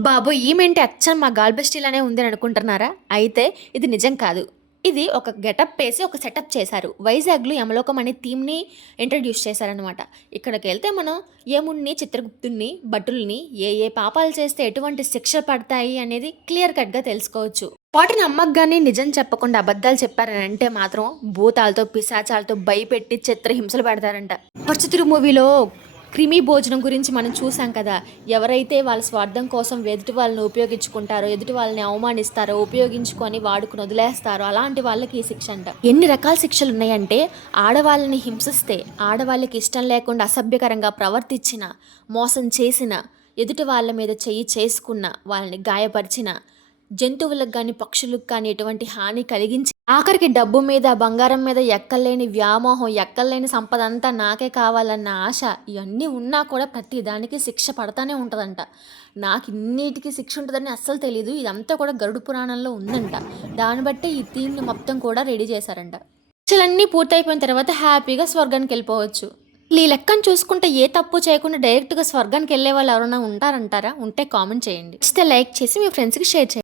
బాబోయ్! ఈమేంటి అచ్చం మా గాల్ బెస్టీలానే ఉంది అని అనుకుంటున్నారా? అయితే ఇది నిజం కాదు. ఇది ఒక గెటప్ ఏసి ఒక సెటప్ చేశారు. వైజాగ్‌లో యమలోకం అనే థీమ్‌ని ఇంట్రొడ్యూస్ చేశారనమాట. ఇక్కడికెళ్తే మనం యముడిని, చిత్రగుప్తుడిని, భటుల్ని ఏ పాపాలు చేస్తే ఎటువంటి శిక్ష పడతాయి అనేది క్లియర్ కట్‌గా తెలుసుకోవచ్చు. వాటిని నమ్మకగానే నిజం చెప్పకుండా అబద్ధాలు చెప్పారనంటే మాత్రం భూతాలతో, పిశాచాలతో భయపెట్టి చిత్రహింసలు పెడతారంట. 'పరుచితిరు' మూవీలో క్రిమి భోజనం గురించి మనం చూసాం కదా! ఎవరైతే వాళ్ళ స్వార్థం కోసం ఎదుటి వాళ్ళని ఉపయోగించుకుంటారో, ఎదుటి వాళ్ళని అవమానిస్తారో, ఉపయోగించుకొని వాడుకొని వదిలేస్తారో అలాంటి వాళ్ళకి ఈ శిక్ష అంట. ఎన్ని రకాల శిక్షలున్నాయంటే ఆడవాళ్ళని హింసిస్తే, ఆడవాళ్ళకి ఇష్టం లేకుండా అసభ్యకరంగా ప్రవర్తించిన, మోసం చేసిన, ఎదుటి వాళ్ళ మీద చెయ్యి చేసుకున్న, వాళ్ళని గాయపరిచిన, జంతువులకు గానీ, పక్షులకు కానీ ఎటువంటి హాని కలిగించి ఆఖరికి డబ్బు మీద, బంగారం మీద ఎక్కలేని వ్యామోహం, ఎక్కలేని సంపదంతా నాకే కావాలన్న ఆశ ఇయన్నీ ఉన్నా కూడా ప్రతి దానికి శిక్ష పడతానే ఉంటదంట. నాకిన్నిటికి శిక్ష ఉంటదని అస్సలు తెలీదు. ఇదంతా కూడా గరుడ పురాణంలో ఉందంట. దాన్ని బట్టే ఈ థీమ్‌ని మొత్తం కూడా రెడీ చేశారంట. శిక్షలన్నీ పూర్తయిపోయిన తర్వాత హ్యాపీగా స్వర్గానికెళ్ళిపోవచ్చు. ఈ లెక్కన చూసుకుంటే ఏ తప్పు చేయకుండా డైరెక్ట్‌గా స్వర్గానికెళ్ళే వాళ్ళు ఎవరైనా ఉంటారంటారా? ఉంటే కామెంట్ చేయండి. నచ్చితే లైక్ చేసి మీ ఫ్రెండ్స్‌కి షేర్ చేయండి.